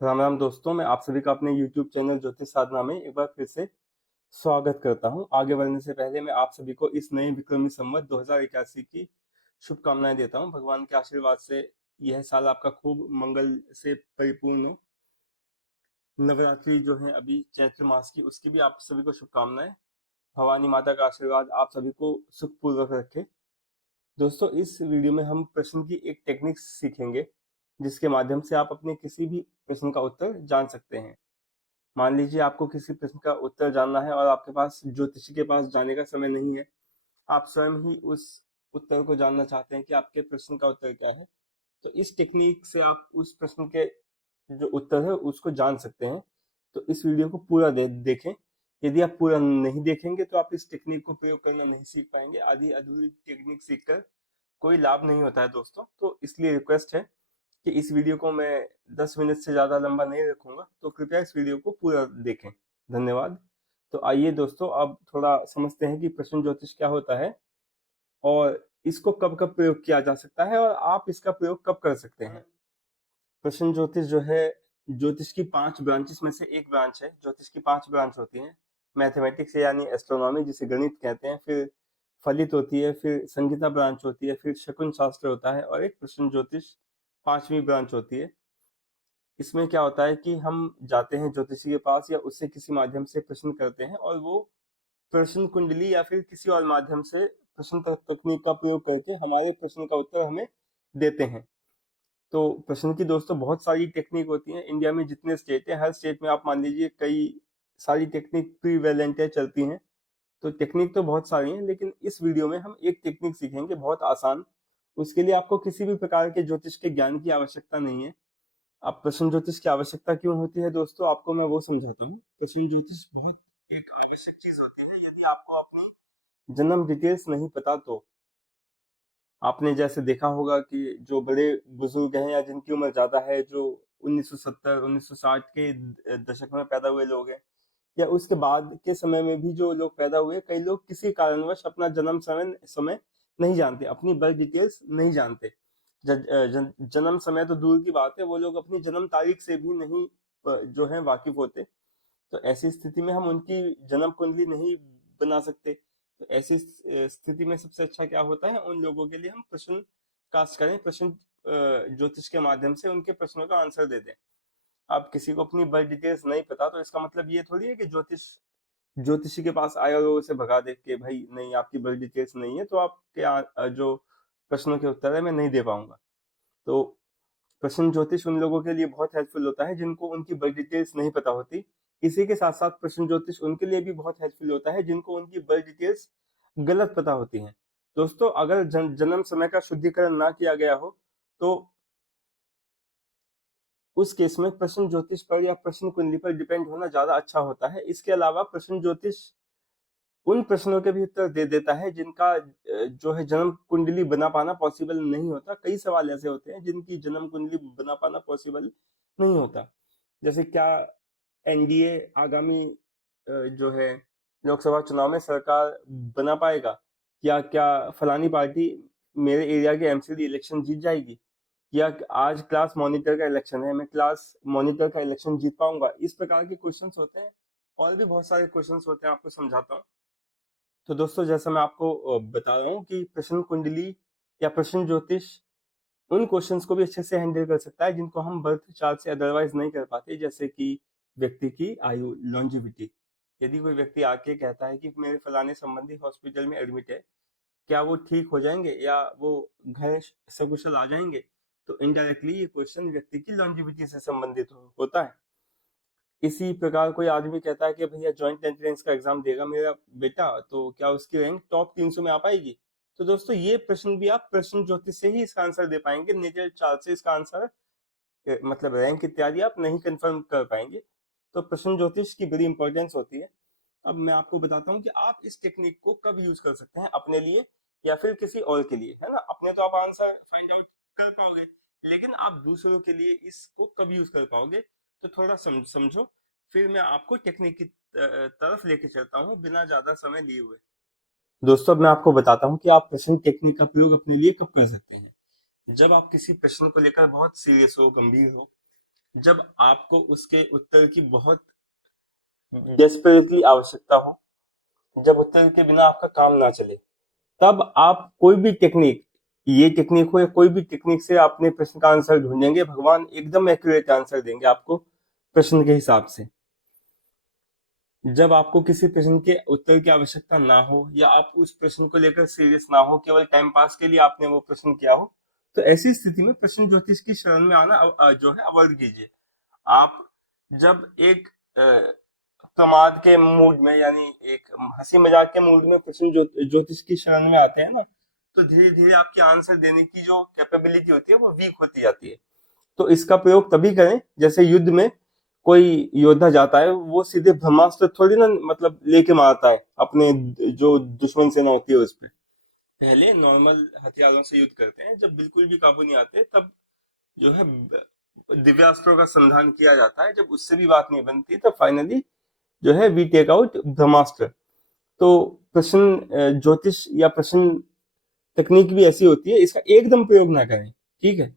राम राम दोस्तों, मैं आप सभी का अपने YouTube चैनल ज्योतिष साधना में एक बार फिर से स्वागत करता हूं। आगे बढ़ने से पहले मैं आप सभी को इस नए विक्रमी संवत 2081 की शुभकामनाएं देता हूं। भगवान के आशीर्वाद से यह साल आपका खूब मंगल से परिपूर्ण हो। नवरात्रि जो है अभी चैत्र मास की, उसकी भी आप सभी को शुभकामनाएं। भवानी माता का आशीर्वाद आप सभी को सुखपूर्वक रखे। दोस्तों, इस वीडियो में हम प्रश्न की एक टेक्निक सीखेंगे जिसके माध्यम से आप अपने किसी भी प्रश्न का उत्तर जान सकते हैं। मान लीजिए आपको किसी प्रश्न का उत्तर जानना है और आपके पास ज्योतिषी के पास जाने का समय नहीं है। आप स्वयं ही उस उत्तर को जानना चाहते हैं कि आपके प्रश्न का उत्तर क्या है। तो इस टेक्निक से आप उस प्रश्न के जो उत्तर है उसको जान सकते हैं। तो इस वीडियो को पूरा देखें। यदि आप पूरा नहीं देखेंगे तो आप इस टेक्निक को प्रयोग करना नहीं सीख पाएंगे। आधी अधूरी टेक्निक सीखकर कोई लाभ नहीं होता है दोस्तों। तो इसलिए रिक्वेस्ट है कि इस वीडियो को मैं 10 मिनट से ज़्यादा लंबा नहीं रखूंगा, तो कृपया इस वीडियो को पूरा देखें। धन्यवाद। तो आइए दोस्तों, अब थोड़ा समझते हैं कि प्रश्न ज्योतिष क्या होता है और इसको कब कब प्रयोग किया जा सकता है और आप इसका प्रयोग कब कर सकते हैं। प्रश्न ज्योतिष जो है ज्योतिष की 5 ब्रांचेस में से एक ब्रांच है। ज्योतिष की 5 ब्रांच होती हैं। मैथमेटिक्स यानी एस्ट्रोनॉमी जिसे गणित कहते हैं, फिर फलित होती है, फिर संगीता ब्रांच होती है, फिर शकुन शास्त्र होता है और एक प्रश्न ज्योतिष 5वीं ब्रांच होती है। इसमें क्या होता है कि हम जाते हैं ज्योतिषी के पास या उससे किसी माध्यम से प्रश्न करते हैं और वो प्रश्न कुंडली या फिर किसी और माध्यम से प्रश्न तकनीक का प्रयोग करके हमारे प्रश्न का उत्तर हमें देते हैं। तो प्रश्न की दोस्तों बहुत सारी टेक्निक होती हैं। इंडिया में जितने स्टेट हैं, हर स्टेट में आप मान लीजिए कई सारी टेक्निक प्रीवेलेंट है, चलती हैं। तो टेक्निक तो बहुत सारी हैं, लेकिन इस वीडियो में हम एक टेक्निक सीखेंगे बहुत आसान। उसके लिए आपको किसी भी प्रकार के ज्योतिष के ज्ञान की आवश्यकता नहीं है। अब प्रश्न ज्योतिष की आवश्यकता क्यों होती है दोस्तों, आपको मैं वो समझाता हूँ। प्रश्न ज्योतिष बहुत एक आवश्यक चीज होती है। यदि आपको अपनी जन्म डिटेल्स नहीं पता तो आपने जैसे देखा होगा कि जो बड़े बुजुर्ग हैं या जिनकी उम्र ज्यादा है, जो 1970 1960 के दशक में पैदा हुए लोग हैं या उसके बाद के समय में भी जो लोग पैदा हुए, कई लोग किसी कारणवश अपना जन्म समय समय नहीं जानते, अपनी बर्थ डिटेल्स नहीं जानते। जन्म समय तो दूर की बात है, वो लोग अपनी जन्म तारीख से भी नहीं जो है वाकिफ होते। तो ऐसी स्थिति में हम उनकी जन्म कुंडली नहीं बना सकते। तो ऐसी स्थिति में सबसे अच्छा क्या होता है, उन लोगों के लिए हम प्रश्न कास्ट करें, प्रश्न ज्योतिष के माध्यम से उनके प्रश्नों का आंसर दे दें। अब किसी को अपनी बर्थ डिटेल्स नहीं पता तो इसका मतलब ये थोड़ी है कि ज्योतिषी के पास आया और उसे भगा दे के भाई नहीं, आपकी बर्थ डिटेल्स नहीं है तो आपके जो प्रश्नों के उत्तर है मैं नहीं दे पाऊंगा। तो प्रश्न ज्योतिष उन लोगों के लिए बहुत हेल्पफुल होता है जिनको उनकी बर्थ डिटेल्स नहीं पता होती। इसी के साथ साथ प्रश्न ज्योतिष उनके लिए भी बहुत हेल्पफुल होता है जिनको उनकी बर्थ डिटेल्स गलत पता होती हैं। दोस्तों, अगर जन्म समय का शुद्धिकरण ना किया गया हो तो उस केस में प्रश्न ज्योतिष पर या प्रश्न कुंडली पर डिपेंड होना ज्यादा अच्छा होता है। इसके अलावा प्रश्न ज्योतिष उन प्रश्नों के भी उत्तर दे देता है जिनका जो है जन्म कुंडली बना पाना पॉसिबल नहीं होता। कई सवाल ऐसे होते हैं जिनकी जन्म कुंडली बना पाना पॉसिबल नहीं होता। जैसे क्या एनडीए आगामी जो है लोकसभा चुनाव में सरकार बना पाएगा, या क्या फलानी पार्टी मेरे एरिया के एमसीडी इलेक्शन जीत जाएगी, या आज क्लास मॉनिटर का इलेक्शन है, मैं क्लास मॉनिटर का इलेक्शन जीत पाऊंगा। इस प्रकार के क्वेश्चंस होते हैं। और भी बहुत सारे क्वेश्चंस होते हैं, आपको समझाता हूँ। तो दोस्तों, जैसा मैं आपको बता रहा हूँ कि प्रश्न कुंडली या प्रश्न ज्योतिष उन क्वेश्चंस को भी अच्छे से हैंडल कर सकता है जिनको हम बर्थ चार्ट से अदरवाइज नहीं कर पाते। जैसे कि व्यक्ति की आयु, लॉन्जिविटी। यदि कोई व्यक्ति आके कहता है कि मेरे फलाने संबंधी हॉस्पिटल में एडमिट है, क्या वो ठीक हो जाएंगे या वो घर सकुशल आ जाएंगे, तो इनडायरेक्टली ये क्वेश्चन व्यक्ति की लॉन्जिविटी से संबंधित होता है। इसी प्रकार कोई आदमी कहता है कि भैया जॉइंट एंट्रेंस का एग्जाम देगा मेरा बेटा, तो क्या उसकी रैंक टॉप 300 में आ पाएगी। तो दोस्तों, ये प्रश्न भी आप प्रश्न ज्योतिष से ही इसका आंसर दे पाएंगे। नेचर चार्ट से इसका आंसर मतलब रैंक इत्यादि आप नहीं कंफर्म कर पाएंगे। तो प्रश्न ज्योतिष की बड़ी इंपॉर्टेंस होती है। अब मैं आपको बताता हूँ कि आप इस टेक्निक को कब यूज कर सकते हैं अपने लिए या फिर किसी और के लिए, है ना। अपने तो आप आंसर फाइंड आउट कर पाओगे, लेकिन आप दूसरों के लिए इसको कब यूज कर पाओगे, तो थोड़ा समझो। फिर मैं आपको टेक्निक की तरफ लेके चलता हूँ बिना ज्यादा समय लिए हुए। दोस्तों, अब मैं आपको बताता हूँ कि आप प्रश्न टेक्निक का प्रयोग अपने लिए कब कर सकते हैं। जब आप किसी प्रश्न को लेकर बहुत सीरियस हो, गंभीर हो, जब आपको उसके उत्तर की बहुत डेस्परेटली आवश्यकता हो, जब उत्तर के बिना आपका काम ना चले, तब आप कोई भी टेक्निक, ये टेक्निक हो या कोई भी टेक्निक से आपने प्रश्न का आंसर ढूंढेंगे, भगवान एकदम एक्यूरेट आंसर देंगे आपको प्रश्न के हिसाब से। जब आपको किसी प्रश्न के उत्तर की आवश्यकता ना हो या आप उस प्रश्न को लेकर सीरियस ना हो, केवल टाइम पास के लिए आपने वो प्रश्न किया हो, तो ऐसी स्थिति में प्रश्न ज्योतिष की शरण में आना जो है अवॉइड कीजिए। आप जब एक प्रमाद के मूड में, यानी एक हंसी मजाक के मूड में प्रश्न ज्योतिष की शरण में आते हैं ना, तो धीरे धीरे आपकी आंसर देने की जो कैपेबिलिटी होती है वो वीक होती जाती है। तो इसका प्रयोग तभी करें जैसे युद्ध में कोई योद्धा जाता है, वो सीधे ब्रह्मास्त्र थोड़ी ना मतलब लेके मारता है अपने जो दुश्मन सेना होती है उस पे। पहले नॉर्मल हथियारों से युद्ध करते हैं, जब बिल्कुल भी काबू नहीं आते तब जो है दिव्यास्त्रों का संधान किया जाता है। जब उससे भी बात नहीं बनती तब फाइनली जो है वी टेक आउट ब्रह्मास्त्र। तो प्रश्न ज्योतिष या प्रश्न तकनीक भी ऐसी होती है, इसका एकदम प्रयोग ना करें, ठीक है।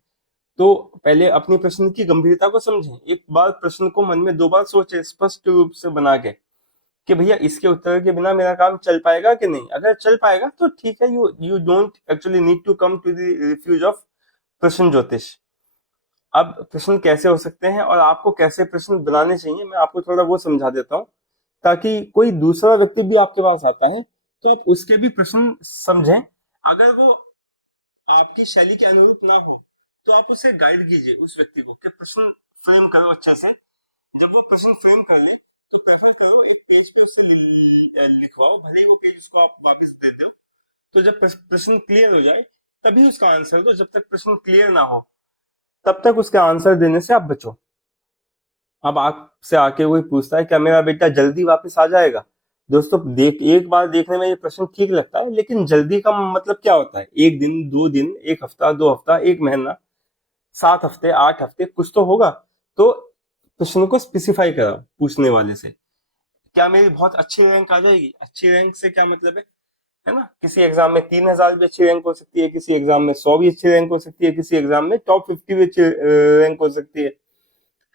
तो पहले अपनी प्रश्न की गंभीरता को समझें, एक बार प्रश्न को मन में 2 बार सोचें स्पष्ट रूप से बना के कि भैया इसके उत्तर के बिना मेरा काम चल पाएगा कि नहीं। अगर चल पाएगा तो ठीक है, you you don't actually need to come to the refuge of प्रश्न ज्योतिष। अब प्रश्न कैसे हो सकते हैं और आपको कैसे प्रश्न बनाने चाहिए, मैं आपको थोड़ा वो समझा देता हूँ, ताकि कोई दूसरा व्यक्ति भी आपके पास आता है तो आप उसके भी प्रश्न समझें। अगर वो आपकी शैली के अनुरूप ना हो तो आप उसे गाइड कीजिए उस व्यक्ति को कि प्रश्न फ्रेम करो अच्छा से। जब वो प्रश्न फ्रेम कर ले तो प्रेफर करो एक पेज पे उससे लिखवाओ, भले ही वो पेज उसको आप वापस देते हो। तो जब प्रश्न क्लियर हो जाए तभी उसका आंसर दो। जब तक प्रश्न क्लियर ना हो तब तक उसके आंसर देने से आप बचो। अब आपसे आके कोई पूछता है क्या मेरा बेटा जल्दी वापस आ जाएगा, दोस्तों देख एक बार देखने में ये प्रश्न ठीक लगता है, लेकिन जल्दी का मतलब क्या होता है? 1 दिन, 2 दिन, 1 हफ्ता, 2 हफ्ता, 1 महीना, 7 हफ्ते, 8 हफ्ते, कुछ तो होगा। तो प्रश्न को स्पेसिफाई करा पूछने वाले से, क्या मेरी बहुत अच्छी रैंक आ जाएगी? अच्छी रैंक से क्या मतलब है ना? किसी एग्जाम में 3,000 भी अच्छी रैंक हो सकती है, किसी एग्जाम में 100 भी अच्छी रैंक हो सकती है, किसी एग्जाम में टॉप 50 भी अच्छी रैंक हो सकती है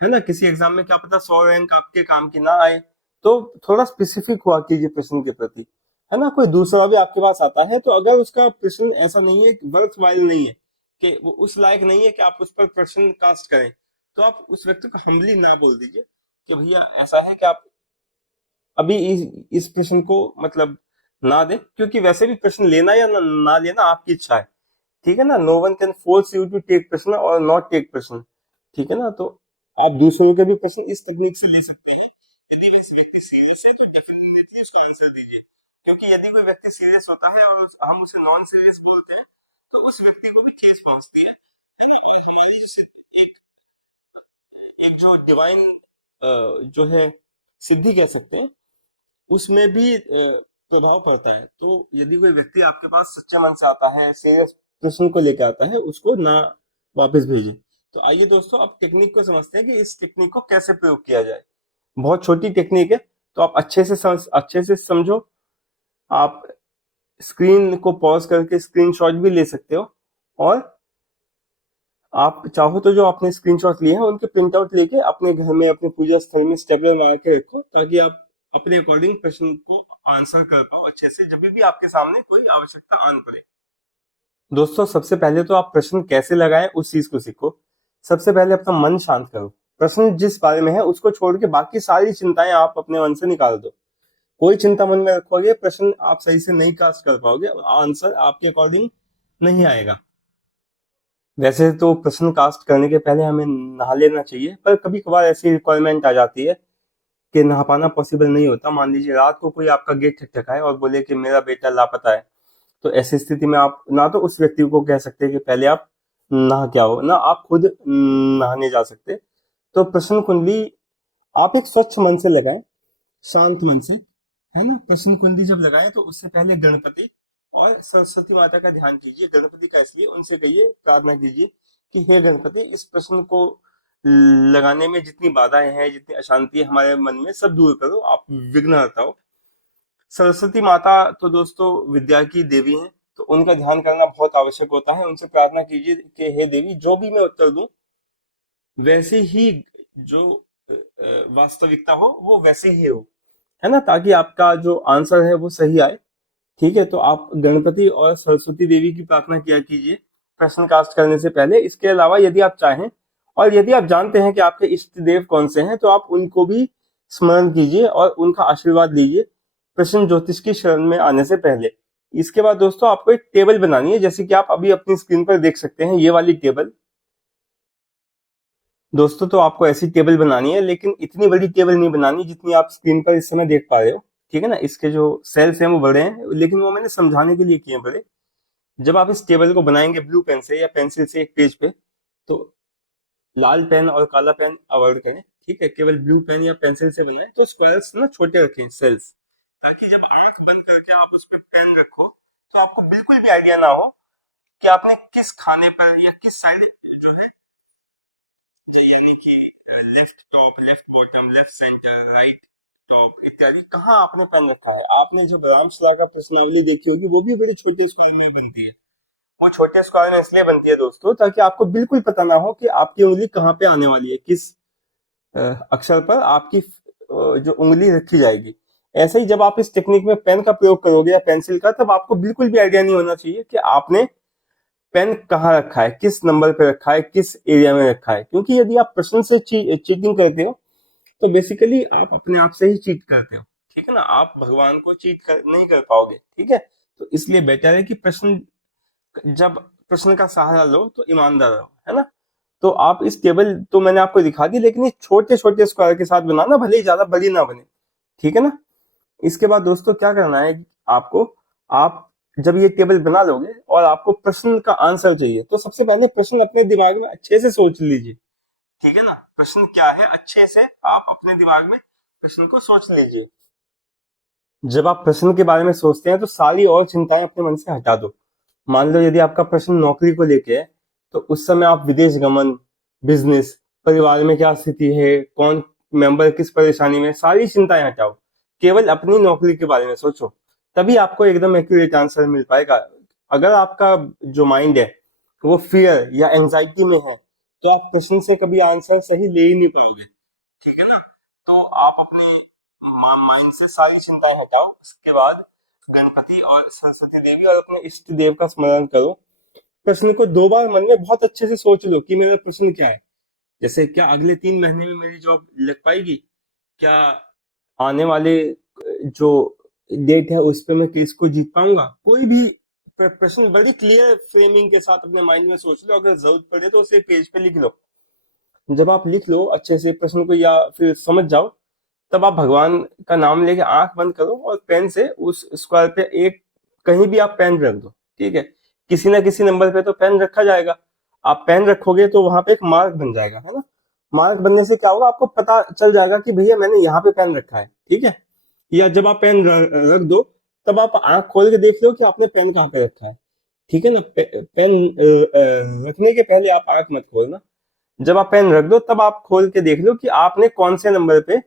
ना? किसी एग्जाम में क्या पता 100 रैंक आपके काम की ना आए। तो थोड़ा स्पेसिफिक हुआ कीजिए प्रश्न के प्रति, है ना? कोई दूसरा भी आपके पास आता है तो अगर उसका प्रश्न ऐसा नहीं है, वर्थ वाइल नहीं है, कि वो उस लायक नहीं है कि आप उस पर प्रश्न कास्ट करें, तो आप उस व्यक्ति को हम्बली ना बोल दीजिए कि भैया ऐसा है कि आप अभी इस प्रश्न को मतलब ना दें, क्योंकि वैसे भी प्रश्न लेना या ना लेना आपकी इच्छा है, ठीक है ना? No one can force you to take प्रश्न और नॉट टेक प्रश्न, ठीक है ना? तो आप दूसरों के भी प्रश्न इस तकनीक से ले सकते हैं। यदि व्यक्ति सीरियस है तो डेफिनेटली उसका आंसर दीजिए, क्योंकि यदि कोई व्यक्ति सीरियस होता है और हम उसे नॉन सीरियस बोलते हैं तो उस व्यक्ति को भी ठेस पहुंचती है ना? और हमारी जैसे एक एक जो डिवाइन जो है सिद्धि कह सकते हैं, उसमें भी प्रभाव पड़ता है। तो यदि कोई व्यक्ति आपके पास सच्चे मन से आता है, सीरियस प्रश्न को लेकर आता है, उसको ना वापस भेजें। तो आइए दोस्तों अब टेक्निक को समझते हैं कि इस टेक्निक को कैसे प्रयोग किया जाए। बहुत छोटी टेक्निक है, तो आप अच्छे से समझो। आप स्क्रीन को पॉज करके स्क्रीनशॉट भी ले सकते हो, और आप चाहो तो जो आपने स्क्रीनशॉट लिए हैं उनके प्रिंट आउट लेके अपने घर में, अपने पूजा स्थल में स्टेपलर मार के रखो, ताकि आप अपने अकॉर्डिंग प्रश्न को आंसर कर पाओ अच्छे से जब भी आपके सामने कोई आवश्यकता आन पड़े। दोस्तों सबसे पहले तो आप प्रश्न कैसे लगाएं उस चीज को सीखो। सबसे पहले अपना मन शांत करो। प्रश्न जिस बारे में है उसको छोड़ के बाकी सारी चिंताएं आप अपने मन से निकाल दो। कोई चिंता मन में रखोगे, प्रश्न आप सही से नहीं कास्ट कर पाओगे, आंसर आपके अकॉर्डिंग नहीं आएगा। वैसे तो प्रश्न कास्ट करने के पहले हमें नहा लेना चाहिए, पर कभी कभार ऐसी रिक्वायरमेंट आ जाती है कि नहा पाना पॉसिबल नहीं होता। मान लीजिए रात को कोई आपका गेट खटखटाए और बोले कि मेरा बेटा लापता है, तो ऐसी स्थिति में आप ना तो उस व्यक्ति को कह सकते कि पहले आप नहा के आओ, ना आप खुद नहाने जा सकते। तो प्रश्न कुंडली आप एक स्वच्छ मन से लगाएं, शांत मन से, है ना? प्रश्न कुंडली जब लगाएं तो उससे पहले गणपति और सरस्वती माता का ध्यान कीजिए। गणपति का इसलिए, उनसे कहिए, प्रार्थना कीजिए कि हे गणपति, इस प्रश्न को लगाने में जितनी बाधाएं हैं, जितनी अशांति है हमारे मन में, सब दूर करो, आप विघ्न हटाओ। सरस्वती माता तो दोस्तों विद्या की देवी हैं, तो उनका ध्यान करना बहुत आवश्यक होता है। उनसे प्रार्थना कीजिए कि हे देवी, जो भी मैं उत्तर दूं वैसे ही जो वास्तविकता हो वो वैसे ही हो, है ना, ताकि आपका जो आंसर है वो सही आए। ठीक है, तो आप गणपति और सरस्वती देवी की प्रार्थना किया कीजिए प्रश्न कास्ट करने से पहले। इसके अलावा यदि आप चाहें और यदि आप जानते हैं कि आपके इष्ट देव कौन से हैं, तो आप उनको भी स्मरण कीजिए और उनका आशीर्वाद लीजिए प्रश्न ज्योतिष की शरण में आने से पहले। इसके बाद दोस्तों आपको एक टेबल बनानी है, जैसे कि आप अभी अपनी स्क्रीन पर देख सकते हैं ये वाली टेबल। दोस्तों तो आपको ऐसी टेबल बनानी है, लेकिन इतनी बड़ी टेबल नहीं बनानी जितनी आप स्क्रीन पर इस समय देख पा रहे हो। ठीक है ना, इसके जो सेल्स हैं वो बड़े हैं, लेकिन वो मैंने समझाने के लिए किए हैं बड़े। जब आप इस टेबल को बनाएंगे ब्लू पेन से या पेंसिल से एक पेज पे, तो लाल पेन और काला पेन अवॉइड करें। ठीक है, केवल ब्लू पेन या पेंसिल से बनाएं। तो स्क्वायर्स ना छोटे रखें, सेल्स, ताकि जब आंख बंद करके आप उस पर पेन रखो तो आपको बिल्कुल भी आइडिया ना हो कि आपने किस खाने पर या किस साइड जो है, यानी कि left top, left bottom, left centre, right top इत्यादि कहाँ आपने पेन रखा है। आपने जब रामसला का प्रश्नावली देखी होगी, वो भी बड़े छोटे स्क्वायर में बनती है। वो छोटे स्क्वायर में इसलिए बनती है दोस्तों, ताकि आपको बिल्कुल पता ना हो कि आपकी उंगली कहाँ पे आने वाली है, किस अक्षर पर आपकी जो उंगली रखी जाएगी। ऐसे ही जब आप इस टेक्निक में पेन का प्रयोग करोगे या पेंसिल का, तब आपको बिल्कुल भी आइडिया नहीं होना चाहिए कि आपने पेन कहाँ रखा है, किस नंबर पे रखा है, किस एरिया में रखा है। क्योंकि यदि आप प्रश्न से चीटिंग करते हो, तो बेसिकली आप अपने आप से ही चीट करते हो। ठीक है ना, आप भगवान को नहीं कर पाओगे। ठीक है, तो इसलिए बेटर है कि जब प्रश्न का सहारा लो तो ईमानदार रहो, है ना। तो आप इस टेबल तो मैंने आपको दिखा दी, लेकिन ये छोटे छोटे स्क्वायर के साथ बनाना, भले ही ज्यादा बड़ी ना बने। ठीक है ना। इसके बाद दोस्तों क्या करना है आपको, आप जब ये टेबल बना लोगे और आपको प्रश्न का आंसर चाहिए, तो सबसे पहले प्रश्न अपने दिमाग में अच्छे से सोच लीजिए। ठीक है ना, प्रश्न क्या है अच्छे से आप अपने दिमाग में प्रश्न को सोच लीजिए। जब आप प्रश्न के बारे में सोचते हैं तो सारी और चिंताएं अपने मन से हटा दो। मान लो यदि आपका प्रश्न नौकरी को लेके है, तो उस समय आप विदेश गमन, बिजनेस, परिवार में क्या स्थिति है, कौन मेंबर किस परेशानी में, सारी चिंताएं हटाओ। केवल अपनी नौकरी के बारे में सोचो, तभी आपको एकदम एक्यूरेट आंसर मिल पाएगा। अगर आपका जो माइंड है वो फियर या एंजाइटी में है, तो आप प्रश्न से कभी आंसर सही ले ही नहीं पाओगे। ठीक है ना। तो आप अपने माइंड से सारी चिंताएं हटाओ। उसके बाद गणपति और सरस्वती देवी और अपने इष्ट देव का स्मरण करो। प्रश्न को 2 बार मन में बहुत अच्छे से सोच लो कि मेरा प्रश्न क्या है। जैसे, क्या अगले 3 महीने में मेरी जॉब लग पाएगी, क्या आने वाले जो डेट है उस पे मैं केस को जीत पाऊंगा। कोई भी प्रश्न बड़ी क्लियर फ्रेमिंग के साथ अपने माइंड में सोच लो। अगर जरूरत पड़े तो उसे पेज पे लिख लो। जब आप लिख लो अच्छे से प्रश्न को या फिर समझ जाओ, तब आप भगवान का नाम लेके आंख बंद करो और पेन से उस स्क्वायर पे एक कहीं भी आप पेन रख दो। ठीक है, किसी ना किसी नंबर पे तो पेन रखा जाएगा। आप पेन रखोगे तो वहां पे एक मार्क बन जाएगा, है ना। मार्क बनने से क्या होगा, आपको पता चल जाएगा कि भैया मैंने यहाँ पे पेन रखा है। ठीक है, या जब आप पेन रख दो, तब आप आंख खोल के देख लो कि आपने पेन कहाँ पे रखा है। ठीक है ना, पेन रखने के पहले आप आंख मत खोलना। जब आप पेन रख दो, तब आप खोल के देख लो कि आपने कौन से नंबर पे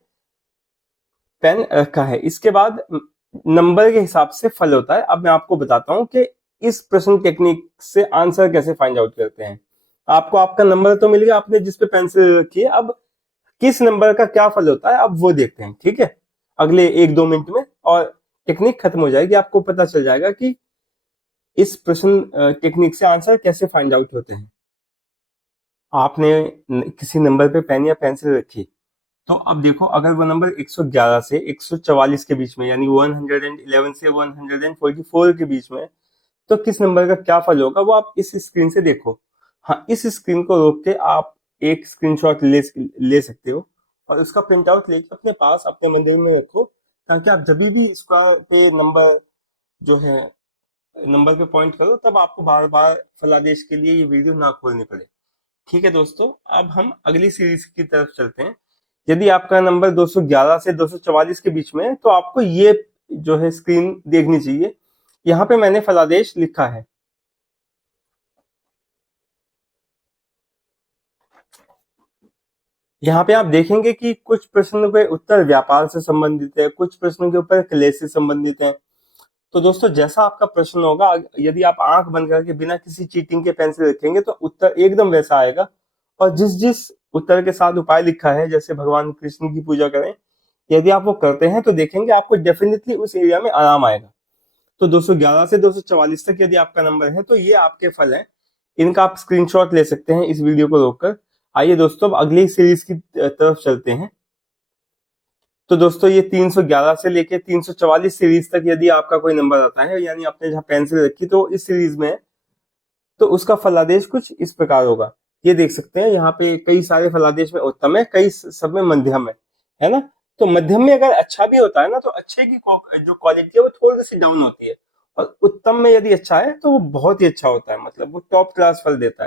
पेन रखा है। इसके बाद नंबर के हिसाब से फल होता है। अब मैं आपको बताता हूं कि इस प्रश्न टेक्निक से आंसर कैसे फाइंड आउट करते हैं। आपको आपका नंबर तो मिल गया, आपने जिस पे पेंसिल रखी है। अब किस नंबर का क्या फल होता है, अब वो देखते हैं। ठीक है, अगले 1-2 मिनट में, और टेक्निक खत्म हो जाएगी। आपको पता चल जाएगा कि इस प्रश्न टेक्निक से आंसर कैसे फाइंड आउट होते हैं। आपने किसी नंबर पे पेन या पेंसिल रखी, तो अब देखो, अगर वो नंबर 111 से 144 के बीच में, यानी 111 से 144 के बीच में, तो किस नंबर का क्या फल होगा वो आप इस स्क्रीन से देखो। हाँ, इस स्क्रीन को रोक के आप एक स्क्रीनशॉट ले सकते हो और उसका प्रिंट आउट लेके अपने पास अपने मंदिर में रखो, ताकि आप जब भी स्क्वायर पे नंबर जो है नंबर पे पॉइंट करो, तब आपको बार बार फलादेश के लिए ये वीडियो ना खोलनी पड़े। ठीक है दोस्तों, अब हम अगली सीरीज की तरफ चलते हैं। यदि आपका नंबर 211 से 244 के बीच में है, तो आपको ये जो है स्क्रीन देखनी चाहिए। यहाँ पे मैंने फलादेश लिखा है। यहाँ पे आप देखेंगे कि कुछ प्रश्नों के उत्तर व्यापार से संबंधित है, कुछ प्रश्नों के ऊपर क्लेश से संबंधित है। तो दोस्तों, जैसा आपका प्रश्न होगा, यदि आप आंख बंद करके बिना किसी चीटिंग के पेन से लिखेंगे, तो उत्तर एकदम वैसा आएगा। और जिस जिस उत्तर के साथ उपाय लिखा है, जैसे भगवान कृष्ण की पूजा करें, यदि आप वो करते हैं तो देखेंगे आपको डेफिनेटली उस एरिया में आराम आएगा। तो 211 से 244 तक यदि आपका नंबर है तो ये आपके फल हैं, इनका आप स्क्रीनशॉट ले सकते हैं इस वीडियो को रोककर। आइए दोस्तों अब अगली सीरीज की तरफ चलते हैं। तो दोस्तों ये 311 से लेके 344 सीरीज तक यदि आपका कोई नंबर आता है, यानी आपने जहां पेंसिल रखी तो इस सीरीज में, तो उसका फलादेश कुछ इस प्रकार होगा। ये देख सकते हैं यहाँ पे कई सारे फलादेश में उत्तम है, कई सब में मध्यम है ना। तो मध्यम में अगर अच्छा भी होता है ना, तो अच्छे की जो क्वालिटी है वो थोड़ी सी डाउन होती है, और उत्तम में यदि अच्छा है तो वो बहुत ही अच्छा होता है, मतलब वो टॉप क्लास फल देता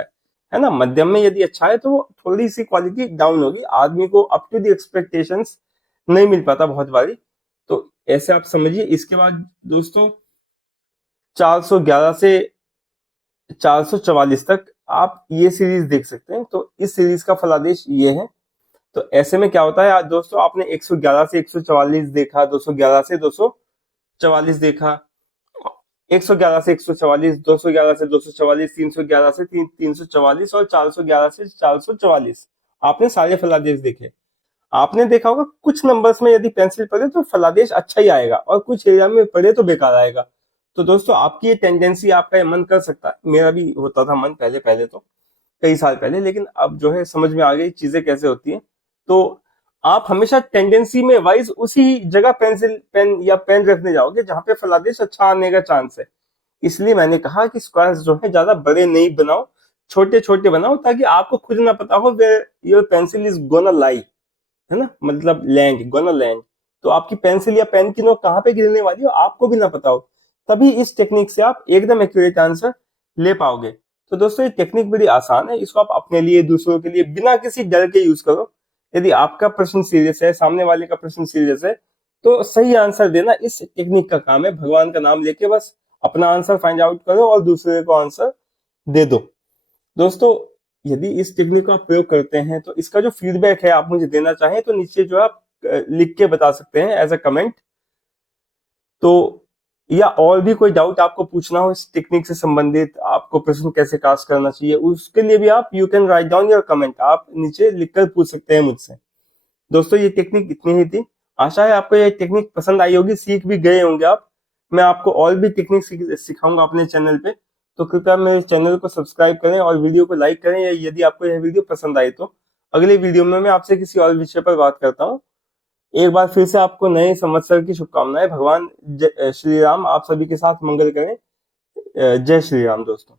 है ना। मध्यम में यदि अच्छा है तो वो थोड़ी सी क्वालिटी डाउन होगी, आदमी को अप टू द एक्सपेक्टेशंस नहीं मिल पाता बहुत बारी। तो ऐसे आप समझिए। इसके बाद दोस्तों 411 से 444 तक आप ये सीरीज देख सकते हैं। तो इस सीरीज का फलादेश ये है। तो ऐसे में क्या होता है आज दोस्तों, आपने 111 से 144 देखा, 211 से 244 देखा, 111 से 144, 211 से 244, 311 से 344 और 411 से 444, आपने सारे फलादेश देखे। आपने देखा होगा कुछ नंबर्स में यदि पेंसिल पड़े तो फलादेश अच्छा ही आएगा, और कुछ एरिया में पड़े तो बेकार आएगा। तो दोस्तों आपकी ये टेंडेंसी, आपका ये मन कर सकता है, मेरा भी होता था मन पहले पहले तो, कई साल पहले, लेकिन अब जो है समझ में आ गई चीजें कैसे होती हैं। तो आप हमेशा टेंडेंसी में वाइज उसी जगह पेंसिल पेन या पेन रखने जाओगे जहां पे फलादेश अच्छा आने का चांस है। इसलिए मैंने कहा कि स्क्वायर्स जो है ज्यादा बड़े नहीं बनाओ, छोटे छोटे बनाओ, ताकि आपको खुद ना पता हो where your pencil is gonna lie, है ना, मतलब लैंड, गोना लैंड। तो आपकी पेंसिल या पेन की नोक कहाँ पे गिरने वाली हो आपको भी ना पता हो, तभी इस टेक्निक से आप एकदम एक्यूरेट आंसर ले पाओगे। तो दोस्तों ये टेक्निक बड़ी आसान है, इसको आप अपने लिए, दूसरों के लिए बिना किसी डर के यूज करो। यदि आपका प्रश्न सीरियस है, सामने वाले का प्रश्न सीरियस है, तो सही आंसर देना इस टेक्निक का काम है। भगवान का नाम लेके बस अपना आंसर फाइंड आउट करो और दूसरे को आंसर दे दो। दोस्तों यदि इस टेक्निक को आप प्रयोग करते हैं तो इसका जो फीडबैक है आप मुझे देना चाहें तो नीचे जो आप लिख के बता सकते हैं एज अ कमेंट। तो या और भी कोई डाउट आपको पूछना हो इस टेक्निक से संबंधित, आपको प्रश्न कैसे कास्ट करना चाहिए, उसके लिए भी आप you can write down your comment, आप नीचे लिखकर पूछ सकते हैं मुझसे। दोस्तों ये टेक्निक इतनी ही थी। आशा है आपको ये टेक्निक पसंद आई होगी, सीख भी गए होंगे आप। मैं आपको और भी टेक्निक सिखाऊंगा अपने चैनल पे, तो कृपया मेरे चैनल को सब्सक्राइब करें और वीडियो को लाइक करें, या यदि आपको यह वीडियो पसंद आई तो अगले वीडियो में मैं आपसे किसी और विषय पर बात करता हूँ। एक बार फिर से आपको नए संवत्सर की शुभकामनाएं। भगवान श्री राम आप सभी के साथ मंगल करें। जय श्री राम दोस्तों।